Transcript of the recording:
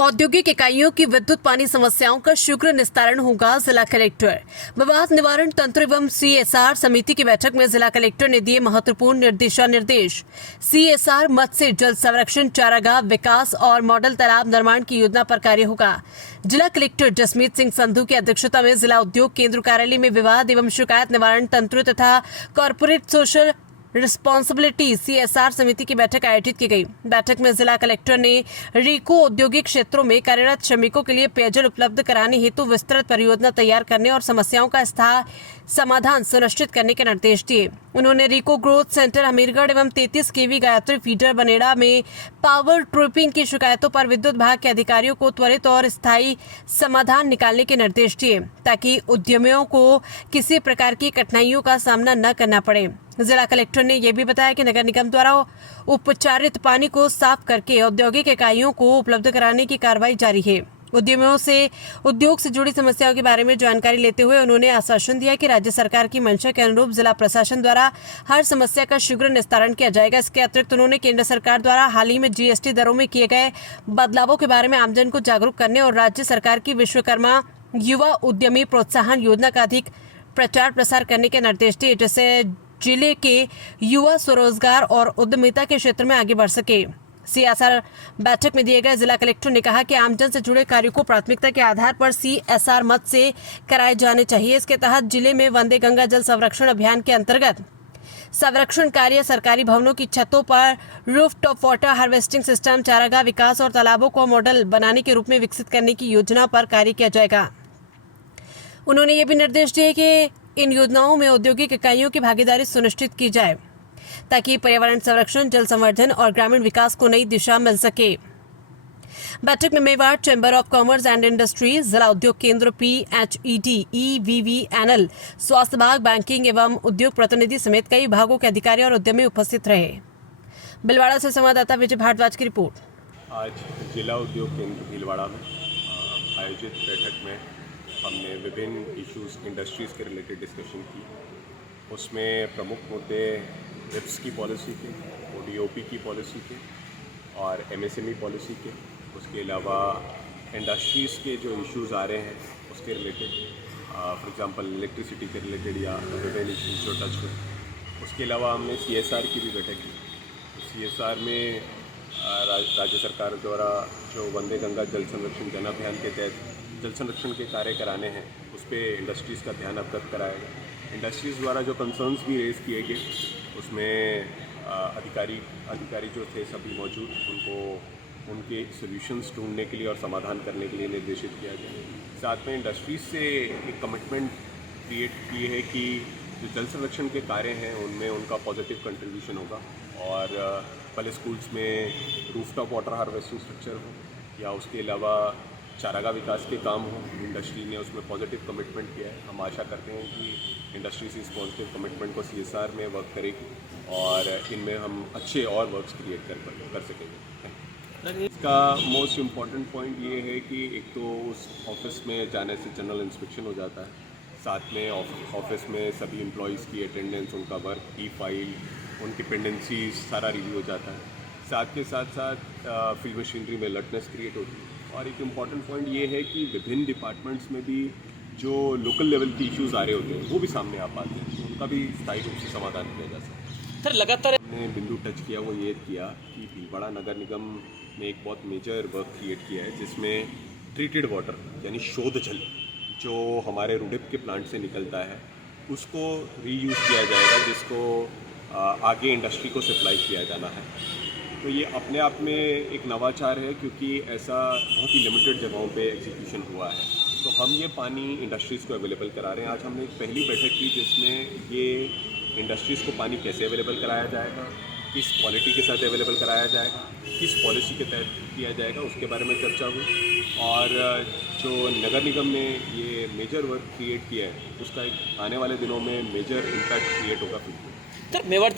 औद्योगिक इकाइयों की विद्युत पानी समस्याओं का शीघ्र निस्तारण होगा। जिला कलेक्टर विवाद निवारण तंत्र एवं सीएसआर समिति की बैठक में जिला कलेक्टर ने दिए महत्वपूर्ण निर्देश। सीएसआर मत्स्य जल संरक्षण, चारागाह विकास और मॉडल तालाब निर्माण की योजना पर कार्य होगा। जिला कलेक्टर जसमीत सिंह संधू की अध्यक्षता में जिला उद्योग केंद्र कार्यालय में विवाद एवं शिकायत निवारण तंत्र तथा कॉर्पोरेट सोशल रिस्पॉन्सिबिलिटी सीएसआर समिति की बैठक आयोजित की गई। बैठक में जिला कलेक्टर ने रीको औद्योगिक क्षेत्रों में कार्यरत श्रमिकों के लिए पेयजल उपलब्ध कराने हेतु विस्तृत परियोजना तैयार करने और समस्याओं का स्थायी समाधान सुनिश्चित करने के निर्देश दिए। उन्होंने रीको ग्रोथ सेंटर हमीरगढ़ एवं 33 केवी गायत्री फीडर बनेड़ा में पावर ट्रिपिंग की शिकायतों पर विद्युत विभाग के अधिकारियों को त्वरित और स्थायी समाधान निकालने के निर्देश दिए, ताकि उद्यमियों को किसी प्रकार की कठिनाइयों का सामना न करना पड़े। जिला कलेक्टर ने यह भी बताया कि नगर निगम द्वारा उपचारित पानी को साफ करके औद्योगिक इकाइयों को उपलब्ध कराने की कार्रवाई जारी है। उद्यमियों से उद्योग से जुड़ी समस्याओं के बारे में जानकारी लेते हुए उन्होंने आश्वासन दिया कि राज्य सरकार की मंशा के अनुरूप जिला प्रशासन द्वारा हर समस्या का शीघ्र निस्तारण किया जाएगा। इसके अतिरिक्त उन्होंने केंद्र सरकार द्वारा हाल ही में जीएसटी दरों में किए गए बदलावों के बारे में आमजन को जागरूक करने और राज्य सरकार की विश्वकर्मा युवा उद्यमी प्रोत्साहन योजना का अधिक प्रचार प्रसार करने के निर्देश दिए, जिससे जिले के युवा स्वरोजगार और उद्यमिता के क्षेत्र में आगे बढ़ सके। सीएसआर बैठक में दिए गए जिला कलेक्टर ने कहा कि आमजन से जुड़े कार्यों को प्राथमिकता के आधार पर सीएसआर मद से कराए जाने चाहिए। इसके तहत जिले में वंदे गंगा जल संरक्षण अभियान के अंतर्गत संरक्षण कार्य, सरकारी भवनों की छतों पर रूफटॉप वाटर हार्वेस्टिंग सिस्टम, चारागाह विकास और तालाबों को मॉडल बनाने के रूप में विकसित करने की योजना पर कार्य किया जाएगा। उन्होंने ये भी निर्देश दिए कि इन योजनाओं में औद्योगिक इकाइयों की भागीदारी सुनिश्चित की जाए, ताकि पर्यावरण संरक्षण, जल संवर्धन और ग्रामीण विकास को नई दिशा मिल सके। बैठक में Mewar chamber of commerce and industries, जिला उद्योग केंद्र PHED, EVVNL, स्वास्थ्य विभाग, बैंकिंग एवं उद्योग प्रतिनिधि समेत कई विभागों के अधिकारी और उद्यमी उपस्थित रहे। भीलवाड़ा से संवाददाता विजय भारद्वाज की रिपोर्ट। आज जिला उद्योग केंद्र भीलवाड़ा में आयोजित बैठक में हमने विभिन्न इश्यूज इंडस्ट्रीज़ के रिलेटेड डिस्कशन की। उसमें प्रमुख मुद्दे रिप्स की पॉलिसी के, ODOP की पॉलिसी के और MSME पॉलिसी के, उसके अलावा इंडस्ट्रीज़ के जो इश्यूज आ रहे हैं उसके रिलेटेड, फॉर एग्जांपल इलेक्ट्रिसिटी के रिलेटेड या विभिन्न इश्यूज जो टच हुए। उसके अलावा हमने CSR की भी बैठक की। CSR में राज्य सरकार द्वारा जो वंदे गंगा जल संरक्षण जन अभियान के तहत जल संरक्षण के कार्य कराने हैं, उस पर इंडस्ट्रीज़ का ध्यान अवगत कराएगा। इंडस्ट्रीज़ द्वारा जो कंसर्न्स भी रेज़ किए गए, उसमें अधिकारी जो थे सभी मौजूद, उनको उनके सॉल्यूशंस ढूंढने के लिए और समाधान करने के लिए निर्देशित किया गया। साथ में इंडस्ट्रीज़ से एक कमिटमेंट क्रिएट की है कि जो जल संरक्षण के कार्य हैं उनमें उनका पॉजिटिव कंट्रीब्यूशन होगा, और भले स्कूल्स में रूफटॉप वाटर हार्वेस्टिंग स्ट्रक्चर हो या उसके अलावा चारागाह विकास के काम हो, इंडस्ट्री ने उसमें पॉजिटिव कमिटमेंट किया है। हम आशा करते हैं कि इंडस्ट्रीज इस पॉजिटिव कमिटमेंट को CSR में वर्क करेगी और इनमें हम अच्छे और वर्क्स क्रिएट कर सकेंगे। इसका मोस्ट इम्पॉर्टेंट पॉइंट ये है कि एक तो उस ऑफिस में जाने से जनरल इंस्पेक्शन हो जाता है, साथ में ऑफिस में सभी एम्प्लॉयज़ की अटेंडेंस, उनका वर्क, ई-फाइल, उनकी पेंडेंसीज सारा रिव्यू हो जाता है। साथ के साथ फील्ड मशीनरी में अलर्टनेस क्रिएट होती है। और एक इम्पॉर्टेंट पॉइंट ये है कि विभिन्न डिपार्टमेंट्स में भी जो लोकल लेवल के इश्यूज आ रहे होते हैं वो भी सामने आ पाते हैं, तो उनका भी स्थायी रूप से समाधान किया जा सकता है। सर, लगातार हमने बिंदु टच किया वो ये किया कि भीलवाड़ा नगर निगम ने एक बहुत मेजर वर्क क्रिएट किया है, जिसमें ट्रीटेड वाटर यानी शोध जल जो हमारे रुडिप के प्लांट से निकलता है उसको रीयूज़ किया जाएगा, जिसको आगे इंडस्ट्री को सप्लाई किया जाना है। तो ये अपने आप में एक नवाचार है, क्योंकि ऐसा बहुत ही लिमिटेड जगहों पे एग्जीक्यूशन हुआ है। तो हम ये पानी इंडस्ट्रीज़ को अवेलेबल करा रहे हैं। आज हमने एक पहली बैठक की जिसमें ये इंडस्ट्रीज़ को पानी कैसे अवेलेबल कराया जाएगा, किस क्वालिटी के साथ अवेलेबल कराया जाएगा, किस पॉलिसी के तहत किया जाएगा, उसके बारे में चर्चा हुई। और जो नगर निगम ने ये मेजर वर्क क्रिएट किया है उसका एक आने वाले दिनों में मेजर इम्पैक्ट क्रिएट होगा। सर, मेवाड़